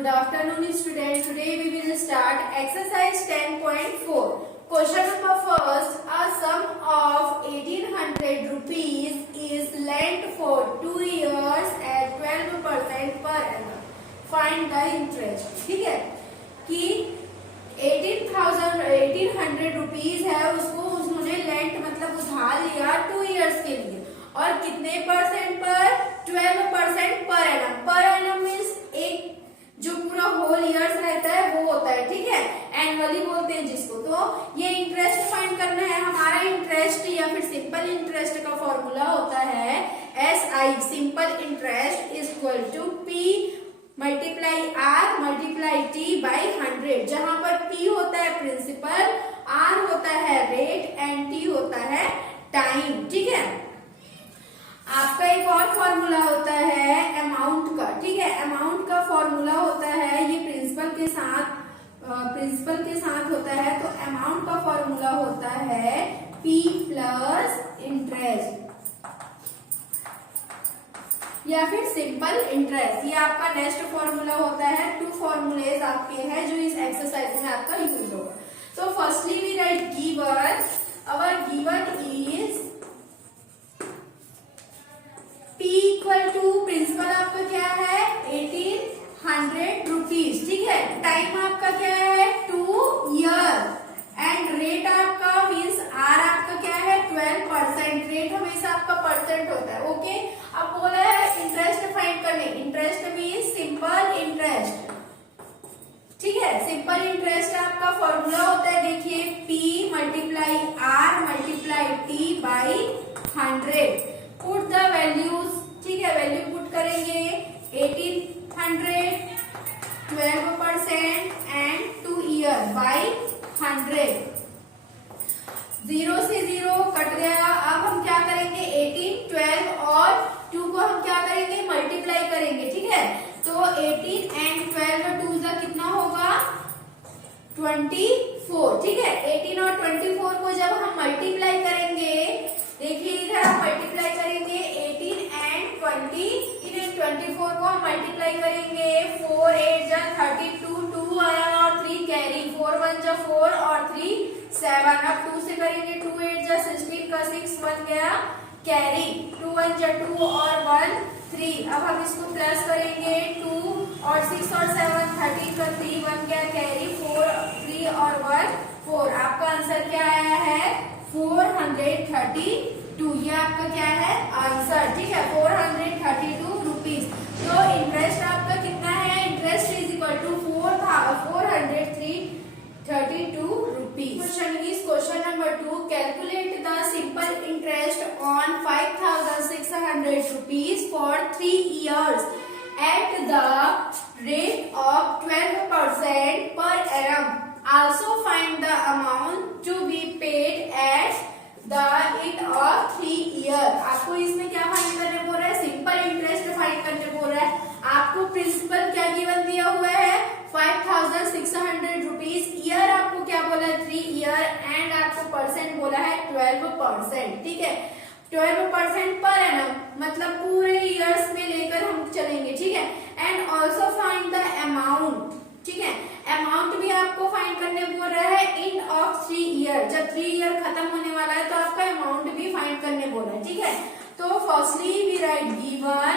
Good afternoon, students. Today we will start exercise 10.4. Question number first. A sum of 1800 rupees is lent for 2 years at 12% per annum. Find the interest. ठीक है कि 1800 rupees है, उसको उन्होंने lent मतलब उधार लिया 2 इयर्स के लिए और कितने परसेंट पर 12% per annum. Per annum means एक जो पूरा होल ईयर्स रहता है वो होता है. ठीक है, एनुअली बोलते हैं जिसको. तो ये इंटरेस्ट फाइंड करना है. हमारा इंटरेस्ट या फिर सिंपल इंटरेस्ट का फॉर्मूला होता है SI, simple interest is equal to P multiply R multiply T by 100, जहां पर P होता है प्रिंसिपल, R होता है रेट एंड T होता है टाइम. ठीक है, आपका एक और फॉर्मूला होता है अमाउंट का. ठीक है, अमाउंट का फॉर्मूला होता है ये प्रिंसिपल के साथ होता है. तो अमाउंट का फॉर्मूला होता है P प्लस इंटरेस्ट या फिर सिंपल इंटरेस्ट. ये आपका नेक्स्ट फॉर्मूला होता है. 2 फॉर्मूलेज आपके हैं जो इस एक्सरसाइज में आपका यूज होगा. तो firstly we write given. Our given is P equal to principal आपका क्या है 1800 रुपीज. ठीक है, टाइम आपका क्या है 2 ईयर एंड रेट आपका मीन्स R आपका क्या है 12%. रेट हमेशा आपका परसेंट होता है. ओके, अब बोला है इंटरेस्ट फाइंड करने. Interest means simple interest. ठीक है, सिंपल इंटरेस्ट आपका फॉर्मूला होता है देखिए P multiply R multiply T by 100. Put the values. ठीक है, वैल्यू पुट करेंगे 1800 12% एंड 2 ईयर बाई 100. 0 से 0 कट गया. अब हम क्या करेंगे 18 12 और 2 को हम क्या करेंगे मल्टीप्लाई करेंगे. ठीक है, तो 18 एंड 12 2 का कितना होगा 24. ठीक है, 18 और 24 को जब हम मल्टीप्लाई करेंगे, देखिए इधर आप मल्टीप्लाई करेंगे 18 एंड 20. इन्हें 24 को हम मल्टीप्लाई करेंगे 4 8 जा 32, 2 आया और 3 कैरी, 4 1 जा 4 और 3 7. अब 2 से करेंगे 2 8 जा 16 का 6 बन गया कैरी, 2 1 जा 2 और 1 3. अब हम इसको प्लस करेंगे 2 और 6 और 7 13 का 3 बन गया कैरी, 4 3 और 1 4. आपका आंसर क्या आया है 432. ये आपका क्या है आंसर. ठीक है, 432 रुपीज. तो इंटरेस्ट आपका कितना है, interest is equal to 432 rupees. Question is question number 2. Calculate the simple interest on 5600 rupees for 3 years at the rate of 12% per annum. Also find the amount to be paid at the end of 3 years. आपको इसमें क्या find करने बोल रहा है, simple interest find करने बोल रहा है. आपको प्रिंसिपल क्या गिवन दिया हुआ है 5600 रुपीज. ईयर आपको क्या बोला है 3 ईयर एंड आपको परसेंट बोला है 12%. ठीक है, 12% पर एनम मतलब पूरे ईयर्स में लेकर हम चलेंगे. ठीक है, and also find the amount. ठीक है, अमाउंट भी आपको फाइंड करने बोल रहा है एंड ऑफ 3 ईयर. जब 3 ईयर खत्म होने वाला है तो आपका अमाउंट भी फाइंड करने बोल रहा है. ठीक है, तो firstly we write given.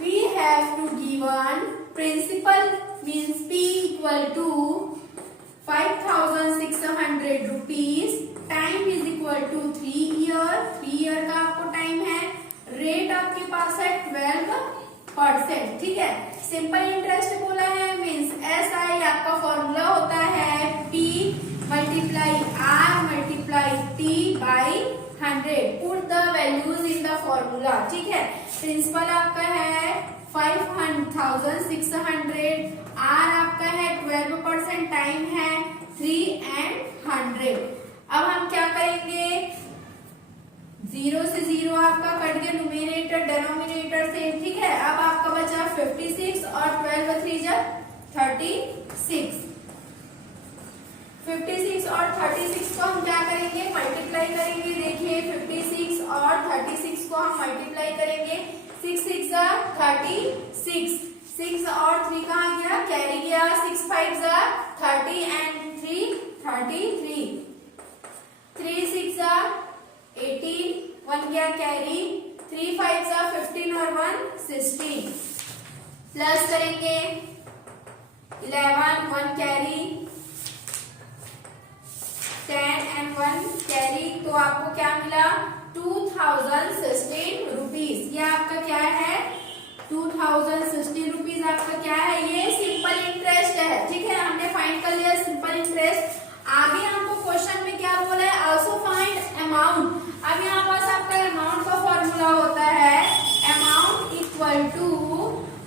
We have to given principal means P equal to 5600 rupees. Time is equal to 3 year का आपको टाइम है. रेट आपके पास है 12%. ठीक है, सिंपल इंटरेस्ट बोला है मीन्स SI. आपका फॉर्मूला होता है P multiply R multiply T by 100. Put the values in the formula. ठीक है, प्रिंसिपल आपका है 5600, R आपका है 12%, टाइम है 3 एंड 100. अब हम क्या करेंगे 0 से 0 आपका कट गया, न्यूमरेटर डिनोमिनेटर सेम. ठीक है, अब आपका बचा 56 और 12 3 जा 36. 56 और 36 को हम क्या करेंगे मल्टीप्लाई करेंगे. देखिए 56 और 36 को हम मल्टीप्लाई करेंगे 6 6 36, 6 और 3 कहाँ गया, कैरी गया, 6 5 जा 30 एंड 3 33, 3 6 जा 18, 1 गया कैरी, 3 5 जा 15 और 1 16, प्लस करेंगे 11 1 कैरी, 10 एंड 1 कैरी, तो आपको क्या मिला 2016 रुपीज। ये आपका क्या है 2016 रुपीज आपका क्या है, ये सिंपल इंटरेस्ट है। ठीक है, हमने फाइंड कर लिया सिंपल इंटरेस्ट। आगे हमको क्वेश्चन में क्या बोला है, आल्सो फाइंड अमाउंट। अब यहाँ पास आपका अमाउंट का फॉर्मूला होता है amount equal to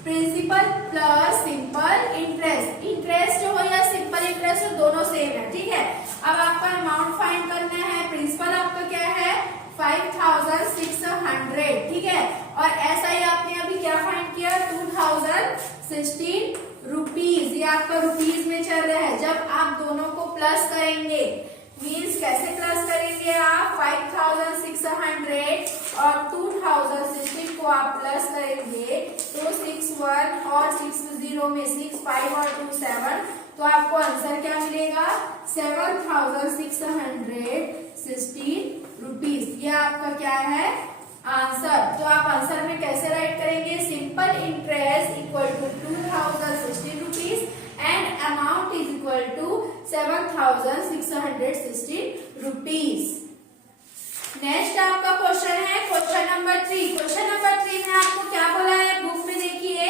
principal plus simple interest. Interest हो या सिंपल इंटरेस्ट हो, दोनों सेम है। ठीक है, अब आपका अमाउंट फाइंड करना है, प्रिंसिपल आपका क्या है 5600। ठीक है, और ऐसा ही आपने अभी क्या फाइंड किया 2016 रुपीज। ये आपका रुपीज में चल रहा है। जब आप दोनों को प्लस करेंगे मीन्स कैसे प्लस करेंगे आप 5600 और 2016 को आप प्लस करेंगे तो 6 1 और 6 0 में 6 5 और 2 7, तो आपको आंसर क्या मिलेगा 7616 रुपीज। ये आपका क्या है आंसर। तो आप आंसर में कैसे राइट करेंगे, simple interest equal to 2016 rupees and amount is equal to 7616 rupees. Next आपका क्वेश्चन है क्वेश्चन नंबर 3। क्वेश्चन नंबर 3 में आपको क्या बोला है, बुक में देखिए,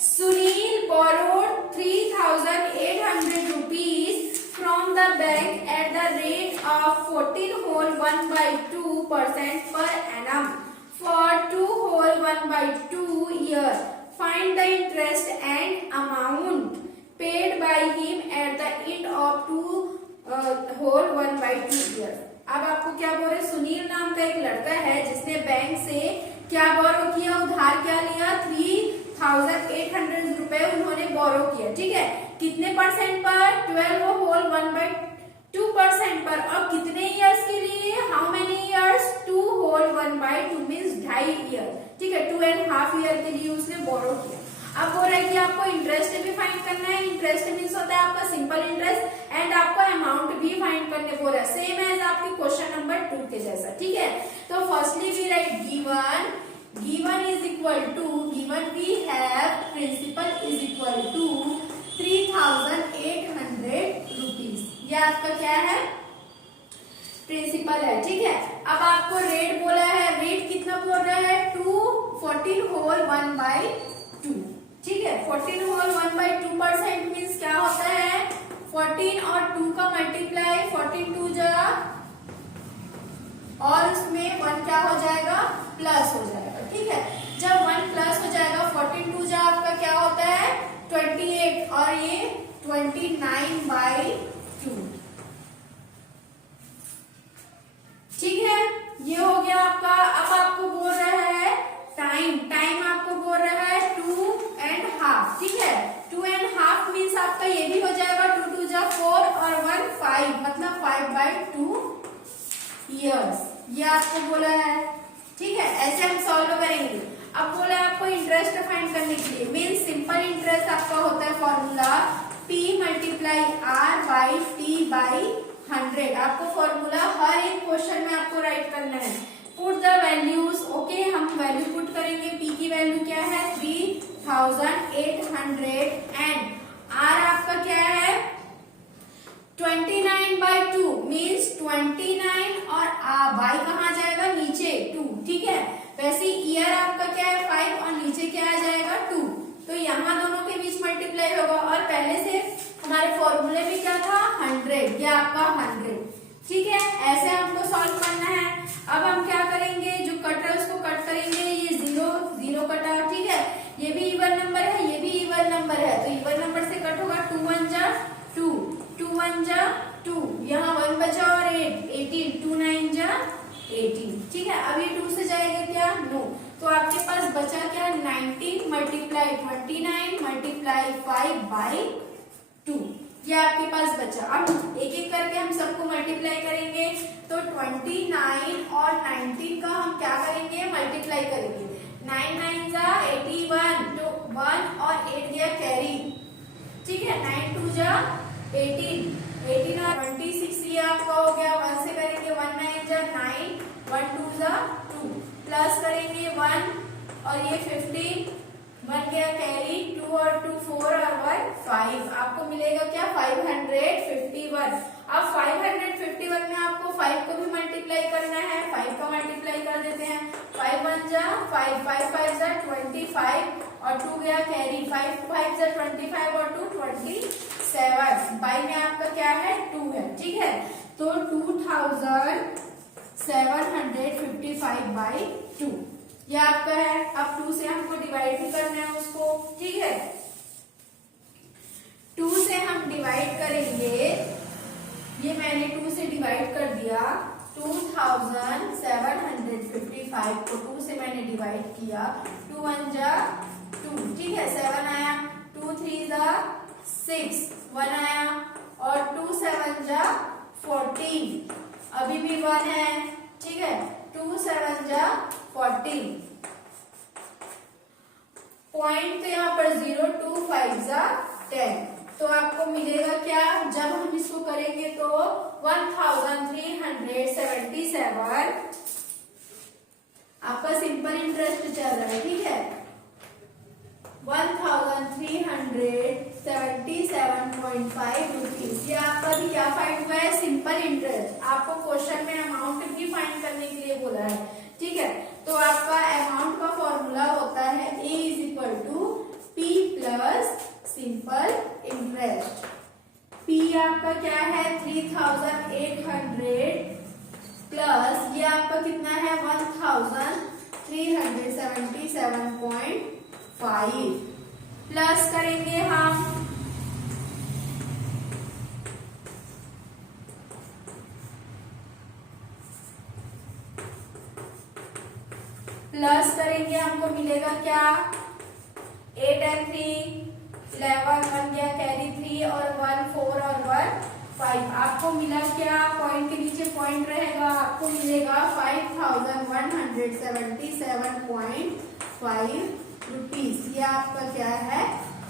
Sunil borrowed 3800 rupees from the bank at the rate of 14 whole 1/2% per annum for 2 whole 1/2 years. Find the interest and amount paid by him at the end of 2 whole 1/2 years. अब आपको क्या बोल रहे, सुनील नाम का एक लड़का है जिसने बैंक से क्या बोरो किया, उधार क्या लिया 3800 रुपए उन्होंने बोरो किया। ठीक है, कितने परसेंट पर 12 whole 1/2% पर, और कितने इयर्स के लिए, how many years 2 whole 1/2 means 2.5 year. ठीक है, 2.5 ईयर के लिए उसने बोरो किया। अब बोल रहा है कि आपको इंटरेस्ट भी फाइंड करना है। इंटरेस्ट मीन्स होता है आपका सिंपल इंटरेस्ट एंड आपको अमाउंट भी फाइंड करने बोल रहा है, सेम एज आपके क्वेश्चन नंबर 2 के जैसा। ठीक है, तो firstly we write given is equal to, given we have principal is equal to 3800 rupees. ये आपका क्या है प्रिंसिपल है। ठीक है, अब आपको रेट बोला है, रेट कितना बोल रहा है 14 whole 1/2। ठीक है, 14 whole 1/2% मीन्स क्या होता है 14 और 2 का मल्टीप्लाई, 14 2 जा और उसमें 1 क्या हो जाएगा प्लस हो जाएगा। ठीक है, जब 1 प्लस हो जाएगा 14 2 जा आपका क्या होता है 28 और ये 29/2। ठीक है, ये हो गया आपका। अब आपको बोल रहा है टाइम आपको बोल रहा है 2.5। ठीक है, 2.5 मीन्स आपका ये भी हो जाएगा 2 2 जा 4 और 1 5, मतलब 5/2 इयर्स। ये आपको बोला है। ठीक है, ऐसे हम सॉल्व करेंगे। अब बोला है आपको इंटरेस्ट फाइंड करने के लिए, मीन्स सिंपल इंटरेस्ट आपका होता है फॉर्मूला P × R/T/100। आपको फॉर्मूला हर एक क्वेश्चन में आपको राइट करना है। पुट द वैल्यूज, ओके, हम वैल्यू पुट करेंगे। P की वैल्यू क्या है 3800 एंड R आपका क्या है 29/2 मीन्स 29 और बाई कहाँ जाएगा नीचे 2। ठीक है, वैसे ईयर आपका क्या है 5 और नीचे क्या आ जाएगा 2, तो यहाँ दोनों के बीच मल्टीप्लाई होगा और पहले से हमारे फॉर्मूले में क्या था 100, ये आपका 100। ठीक है, ऐसे हमको सॉल्व करना है। अब हम क्या करेंगे, जो कट रहा है उसको कट करेंगे, ये 0 कटा। ठीक है, ये भी इवन नंबर है, ये भी इवन नंबर है, तो इवन नंबर से कट होगा 2 1 जा 2, 2 1 जा 2, यहाँ 1 बचा और 8 18, 2 9 जा 18। ठीक है, अब ये 2 से जाएगा क्या नो, तो आपके पास बचा क्या 19 मल्टीप्लाई 29 मल्टीप्लाई 5/2, ये आपके पास बचा। अब एक एक करके हम सबको मल्टीप्लाई करेंगे, तो 29 और 19 का हम क्या करेंगे मल्टीप्लाई करेंगे। 9 9 जा 81, तो 1 और 8 जा 18, 18 और 26 ये आपका हो गया। 1 से करेंगे 1 9 जा 9, 1 2 जा 2, प्लस करेंगे 1 और ये 15 बन गया कैरी, 2 और 2 4 और 1 5, आपको मिलेगा क्या 551। अब 551 में आपको 5 को भी मल्टीप्लाई करना है, 5 का मल्टीप्लाई कर देते हैं। 5 1 जा 5, 5 5 जा 25 और 2 गया कैरी, 5 5 जा 25 और 2 27, बाई में आपका क्या है 2 है, ठीक है। तो 2755/2 ये आपका है। अब 2 से हमको डिवाइड भी करना है उसको, ठीक है। 2 से हम डिवाइड करेंगे, ये मैंने 2 से डिवाइड कर दिया। 2755 को 2 से मैंने डिवाइड किया। 2 1 जा 2, ठीक है, 7 आया, 2 3 जा 6, 1 आया और 2 7 जा 14, अभी भी 1 है, ठीक है। 2 7 जा 14, पॉइंट तो यहाँ पर 0, 2 5 जा 10, तो आपको मिलेगा क्या, जब हम इसको करेंगे तो 1377 आपका सिंपल इंटरेस्ट चल रहा है, ठीक है। 1377.5 रुपीज, ये आपका भी क्या फाइंड हुआ है, सिंपल इंटरेस्ट। आपको क्वेश्चन में अमाउंट भी फाइंड करने के लिए बोला है, ठीक है। तो आपका अमाउंट का फॉर्मूला होता है A = P plus simple interest. P आपका क्या है 3800 प्लस ये आपका कितना है 1377.5 प्लस करेंगे हम प्लस करेंगे, हमको मिलेगा क्या 8 and 3 11, 1 गया कैरी 3 और 1 4 और 1 5, आपको मिला क्या, पॉइंट के नीचे पॉइंट रहेगा, आपको मिलेगा 5177.5 रुपीज। ये आपका क्या है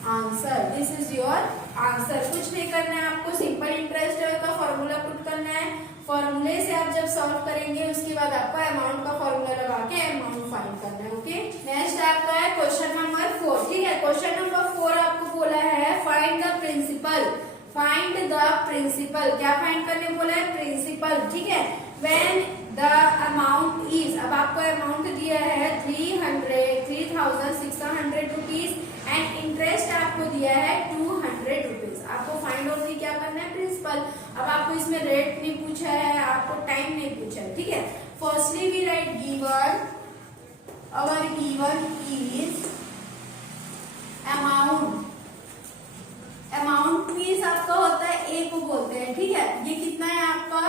answer, this is your answer. कुछ नहीं करना है आपको, सिंपल इंटरेस्ट का फॉर्मूला पुट करना है। फॉर्मूले से आप जब सॉल्व करेंगे उसके बाद आपको अमाउंट का फॉर्मूला लगा के अमाउंट फाइंड करना है, ओके। नेक्स्ट आपका है क्वेश्चन नंबर 4, ठीक है। क्वेश्चन नंबर 4 आपको बोला है find the principal, find the principal, क्या फाइंड करने बोला है, प्रिंसिपल, ठीक है। व्हेन द अमाउंट इज, अब आपको अमाउंट दिया है 3600 रुपीज एंड इंटरेस्ट आपको दिया है 200 रुपीज। आपको फाइंड आउट क्या करना है, प्रिंसिपल। अब आपको इसमें रेट नहीं पूछा है, आपको टाइम नहीं पूछा है, ठीक है। Firstly we write given, our given is amount, amount means आपका होता है ए को बोलते हैं, ठीक है। ये कितना है आपका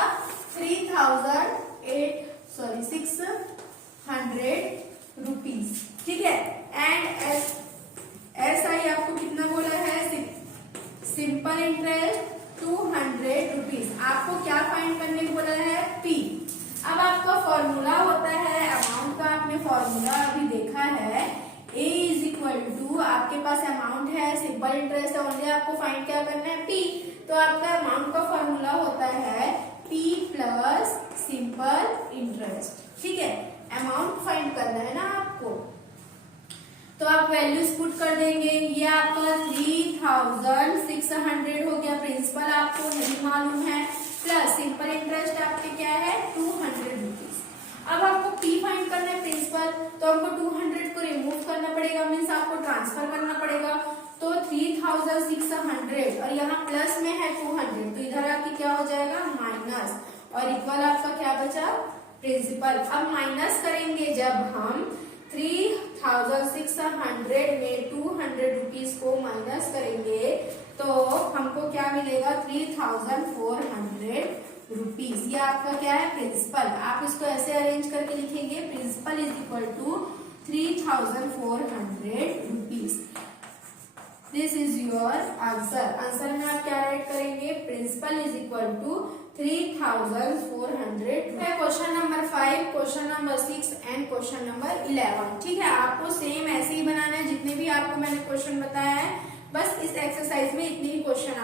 600 रुपीज, ठीक है। एंड ऐसा ही आपको कितना बोला है, सिंपल इंटरेस्ट 200 रुपीज। आपको क्या फाइंड करने को बोला है, पी। अब आपका फॉर्मूला होता है अमाउंट का, आपने फॉर्मूला अभी देखा है, A = आपके पास अमाउंट है, सिंपल इंटरेस्ट है, ओनली आपको फाइंड क्या करना है, P। तो आपका अमाउंट का फॉर्मूला होता है P प्लस सिंपल इंटरेस्ट, ठीक है। अमाउंट फाइंड करना है ना आपको, तो आप वैल्यूज पुट कर देंगे। ये आपका 3600 हो गया, प्रिंसिपल आपको नहीं मालूम है, प्लस सिंपल इंटरेस्ट आपके क्या है 200 रुपीज। अब आपको P फाइंड करना है प्रिंसिपल, तो आपको 200 को रिमूव करना पड़ेगा, मीन्स आपको ट्रांसफर करना पड़ेगा। तो 3600 और यहाँ प्लस में है 200, तो इधर आपकी क्या हो जाएगा माइनस, और इक्वल आपका क्या बचा प्रिंसिपल। अब माइनस करेंगे जब हम 3600 में 200 रुपीज को माइनस करेंगे तो हमको क्या मिलेगा 3400 रुपीज। ये आपका क्या है प्रिंसिपल। आप इसको ऐसे अरेंज करके लिखेंगे, principal = 3400 rupees. This is your answer. Answer में आप क्या राइट करेंगे, principal = 3400। Question number 5, question number 6 and question number 11, ठीक है। आपको सेम ऐसे ही बनाना है, जितने भी आपको मैंने क्वेश्चन बताया है, बस इस एक्सरसाइज में इतने ही क्वेश्चन